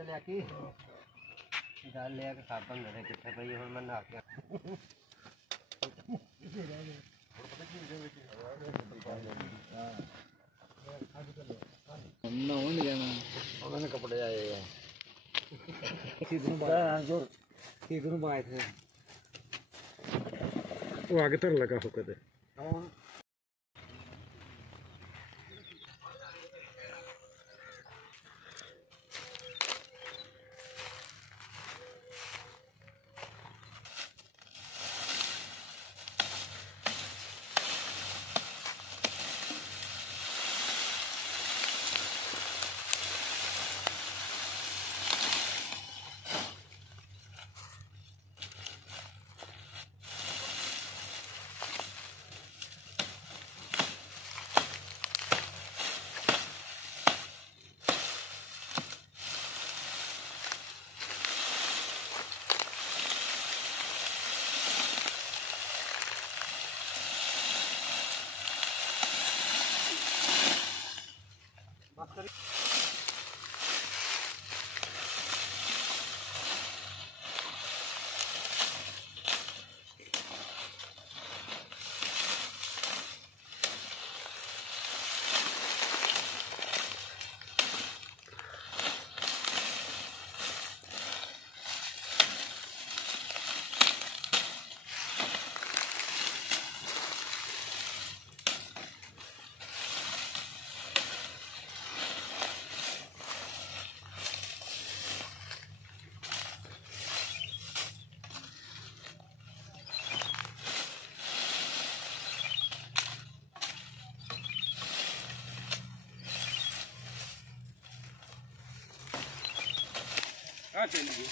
चलिया की डाल लिया के साबन धरे कितने भाई और मैं नहा के मैंने कपड़े आए हैं ठीक बनाए थे वो आगे तक लगा होकर थे। चलिए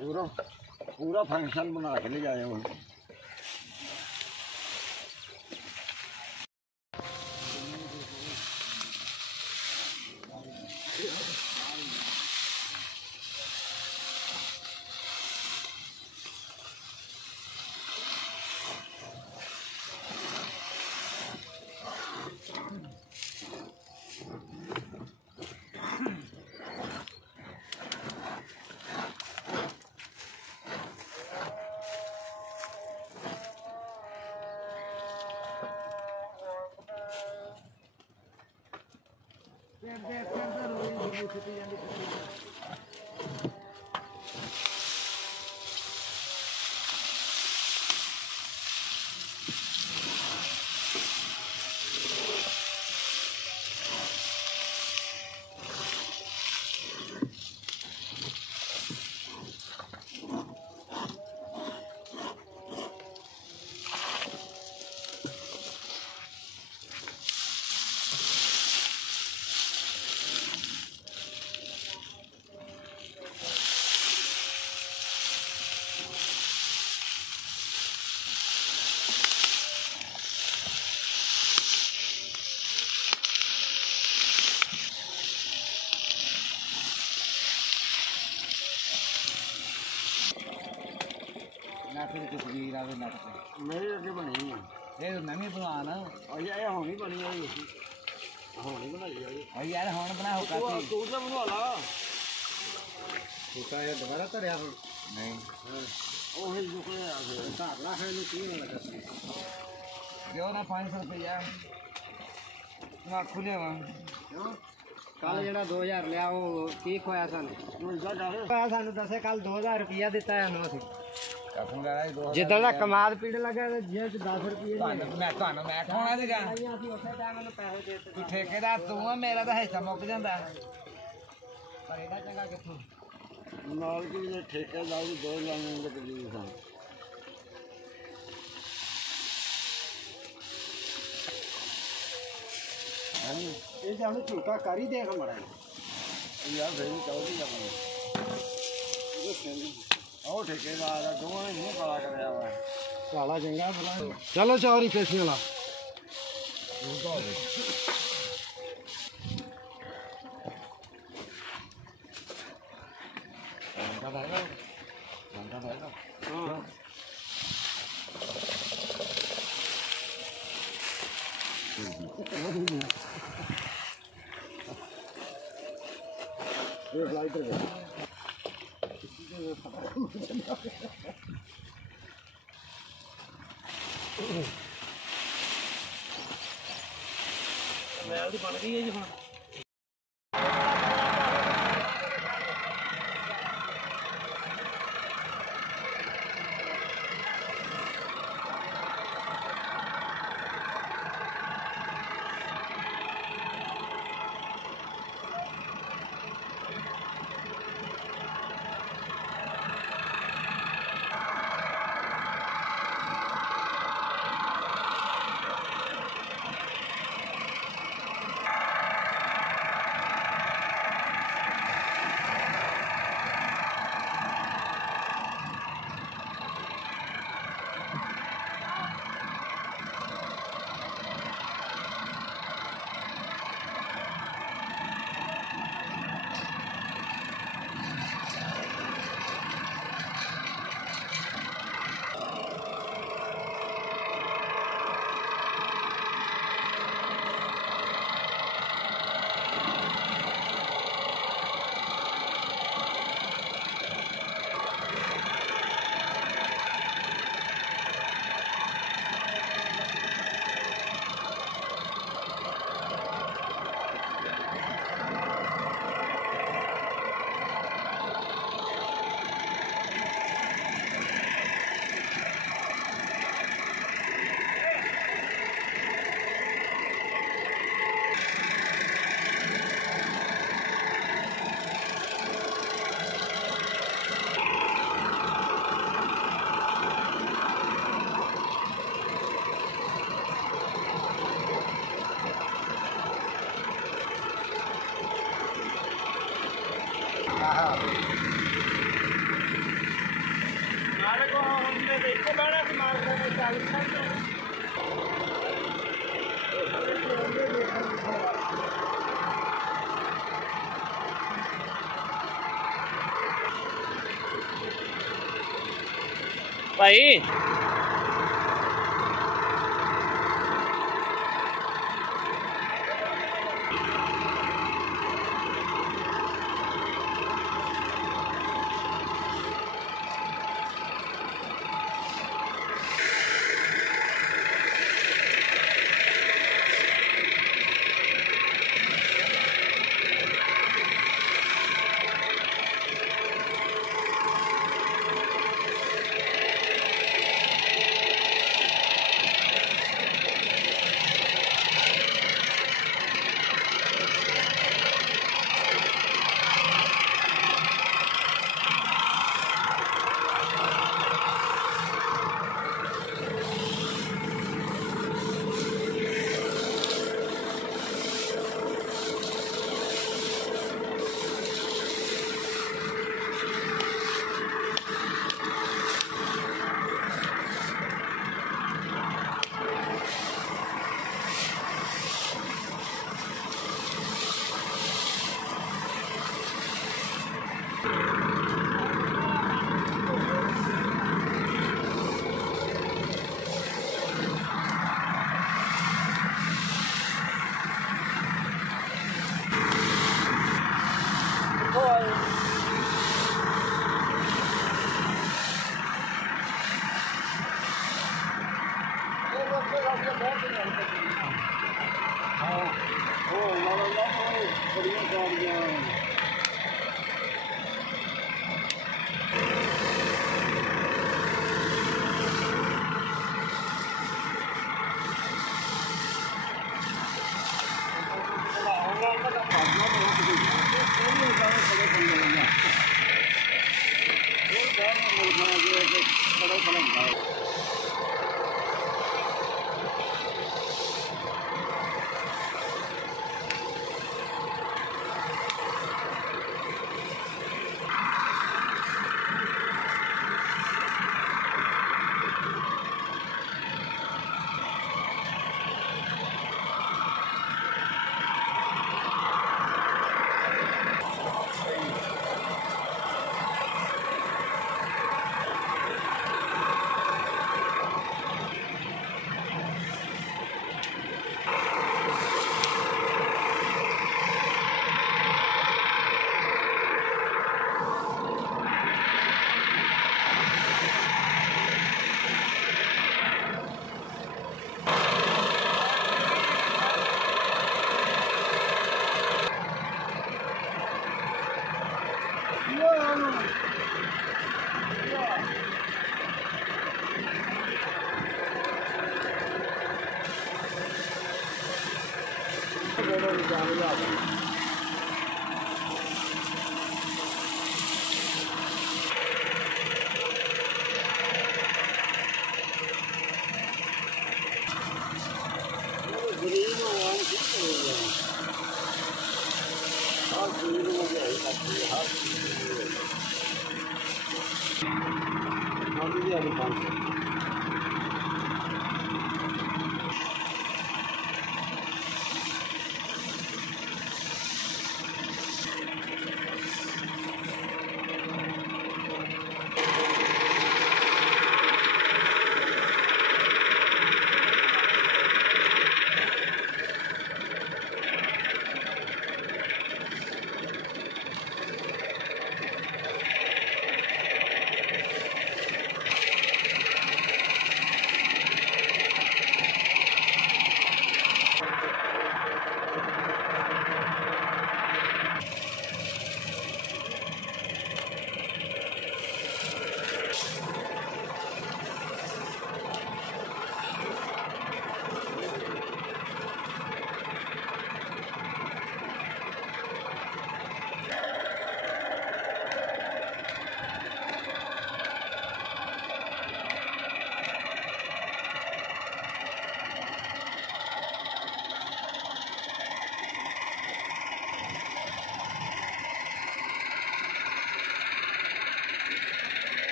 पूरा पूरा फंक्शन बना के ले जाए वो। फिर तस्वीर आवे नट पे मेरे अगे बनी है ये नवी बनाना ये होनी बनी है होनी बनाई है और यार हुन बना हो काती तू तो बनवा ला छोटा है दोबारा तरया नहीं ਉਹ ਹੀ ਜੁਕੇ ਆ ਗਏ ਘਰ ਲਾ ਹੈ ਨੂੰ ਕੀ ਨਾ ਲੱਗਾ ਦਿਓ ਨਾ 500 ਰੁਪਇਆ ਨਾ ਖੁਲੇ ਵਾ ਕਿਉਂ ਕੱਲ ਜਿਹੜਾ 2000 ਲਿਆ ਉਹ ਕੀ ਖੋਇਆ ਸਾਨੂੰ ਉਹ ਜਾ ਡਾਰੇ ਖੋਇਆ ਸਾਨੂੰ ਦੱਸੇ ਕੱਲ 2000 ਰੁਪਇਆ ਦਿੱਤਾ ਇਹਨੂੰ ਅਸੀਂ ਕਸਮ ਕਰਾ 2000 ਜਿੱਦਾਂ ਦਾ ਕਮਾਦ ਪੀੜ ਲੱਗਾ ਤੇ ਜੇਬ ਚ 10 ਰੁਪਏ ਤੁਹਾਨੂੰ ਮੈਂ ਖਾਣਾ ਦੇਗਾ ਅਸੀਂ ਉਸੇ ਟਾਈਮ ਨੂੰ ਪੈਸੇ ਦੇ ਦਿੱਤੇ ਤੂੰ ਠੇਕੇਦਾਰ ਤੂੰ ਆ ਮੇਰਾ ਤਾਂ ਹਿੱਸਾ ਮੁੱਕ ਜਾਂਦਾ ਪਰ ਇਹਦਾ ਚੰਗਾ ਕਿੱਥੋਂ ਨਾਲ ਕੀ ਜੇ ਠੇਕੇਦਾਰ ਵੀ ਦੋ ਲਾਣੇ ਦੇ ਕਰੀ ਸਾਂ ਇਹ ਜਾਨੂੰ ਝੁਲਕਾ ਕਰ ਹੀ ਦੇਖ ਮੜਾ ਯਾਰ ਫੇਰ ਵੀ ਕਹੋ ਵੀ ਆਪਣੀ ਉਹ ਠੇਕੇਦਾਰ ਦਾ ਦੋਵਾਂ ਨੇ ਨਹੀਂ ਪਤਾ ਕਰਿਆ ਵਾ ਕਾਲਾ ਚੰਗਾ ਬਲਾ ਚਲੋ ਚੌਰੀ ਫੇਸੀ ਵਾਲਾ ਮੈਲ ਦੀ ਬਣ ਗਈ ਹੈ ਜੀ ਹੁਣ ਭਾਈ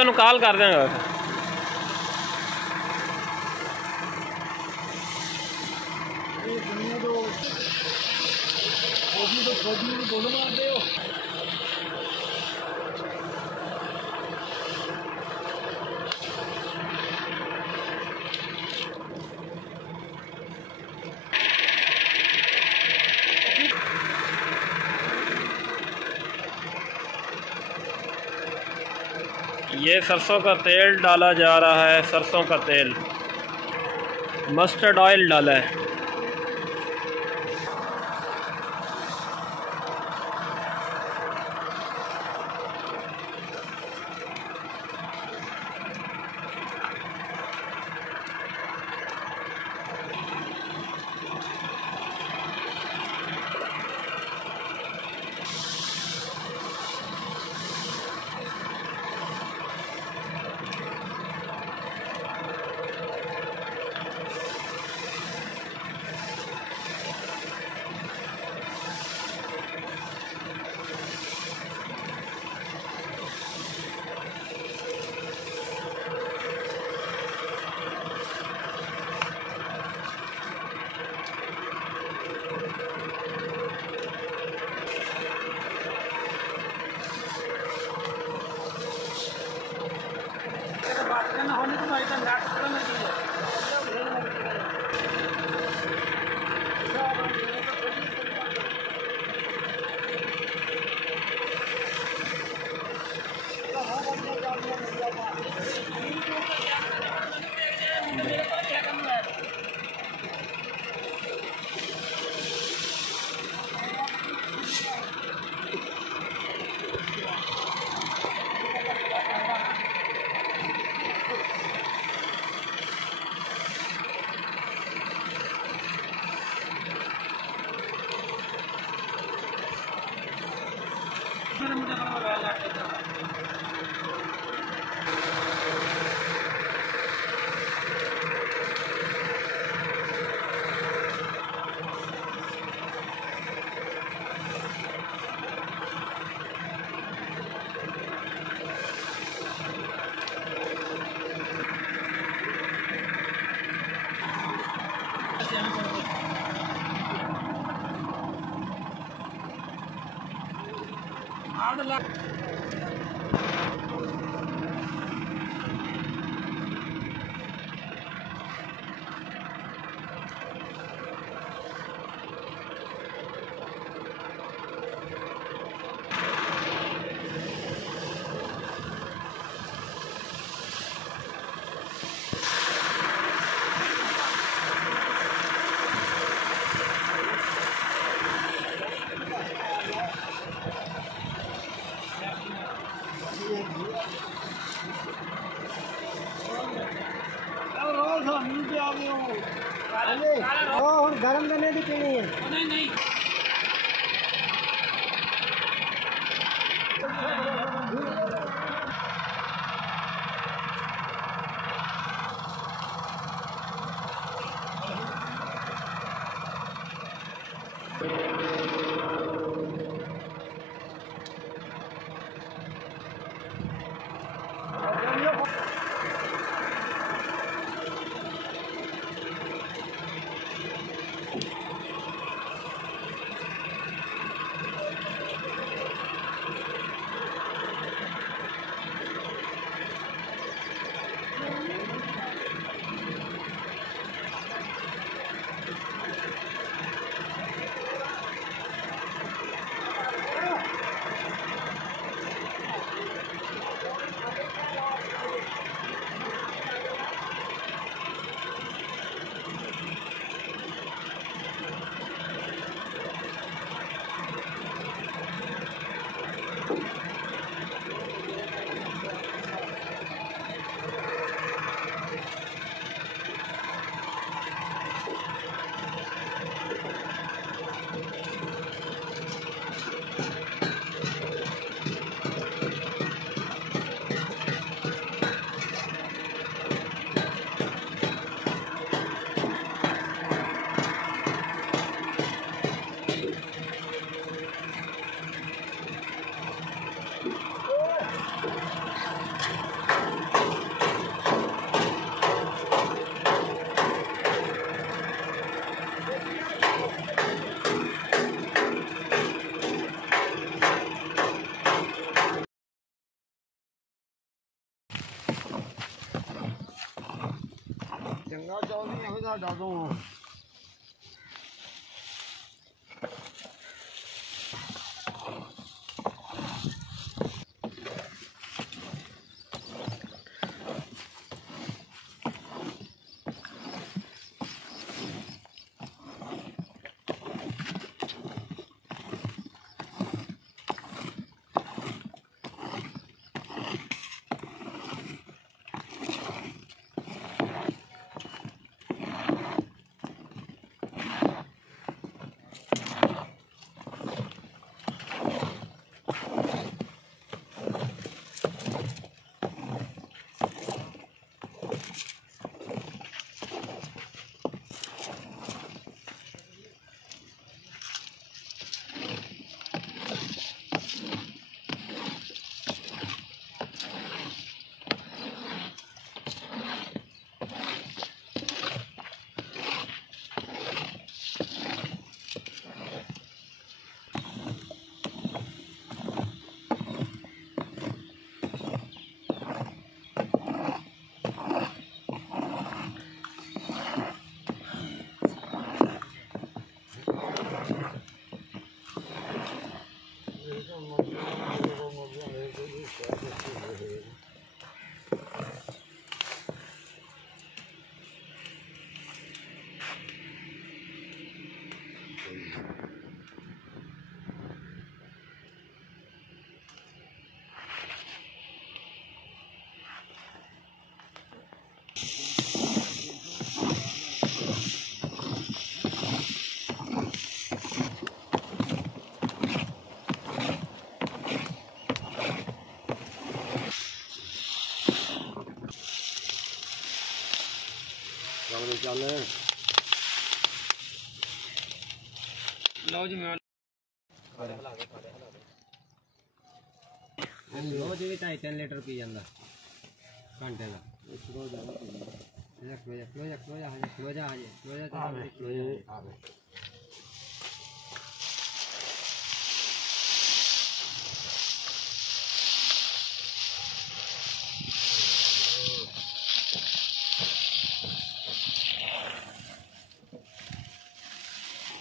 तेन कॉल कर देंगे। ये सरसों का तेल डाला जा रहा है, सरसों का तेल, मस्टर्ड ऑयल डाला है। गरम करने की पीनी है। नहीं नहीं ਚੰਗਾ ਚਾਹੁੰਦੀ ਹਾਂ ਤੁਹਾਡਾ ਤੋਂ ਚੱਲ ਲਓ ਜੀ ਮੈਂ रोज भी 2.5 लीटर पी जाता घंटे का खलो जा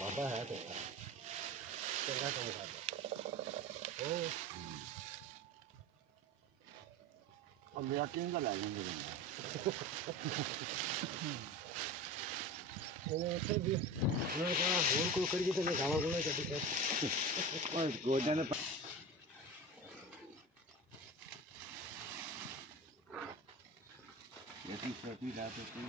बाबा है तेरा काम करता अब याकिन का लाएंगे को करके तो गाँव को गोजा ने यदि रात होती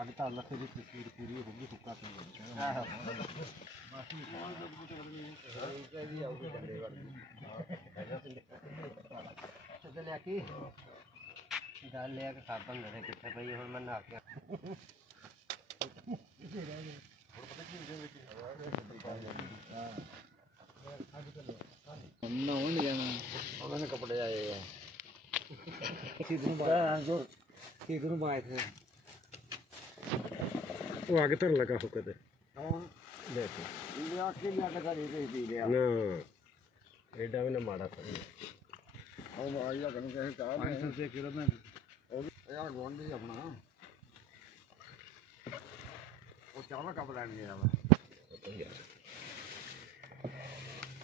आगे तो अल्लाह तेरी तस्वीर पूरी होगी हुक्का तो ले आके साबन घरे कितने पई हुन मैं नहा के नहाने जाना उन्होंने कपड़े आए हैं ठीक नु बाय थे वो आगे तर लगा होकर दे देखो ये आके भी आके कर ही पी लिया ना एडा भी ना माड़ा था और आइया कहीं कहीं चाह 500 रुपये किलो में यार गोंडी अपना वो चावल कब लाने गया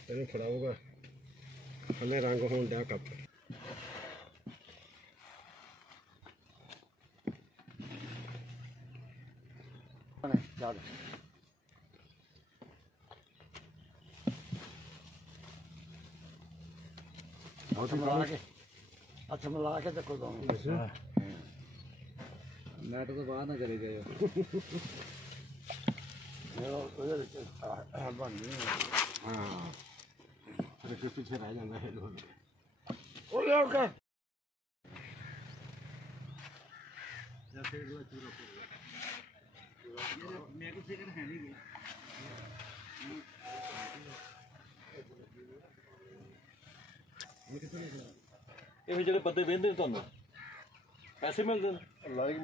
तेन खड़ा होगा हमें रंग हों डा कप चल अच्छा मिला के देखो दोनों नेट तो बाहर ना चले गए बन गई हाँ फिर पीछे रह जाता है लोग ਇਹ ਜਿਹੜੇ ਬੰਦੇ ਵੇਂਦੇ ਤੁਹਾਨੂੰ ਪੈਸੇ ਮਿਲਦੇ ਨੇ ਲਾਈਕ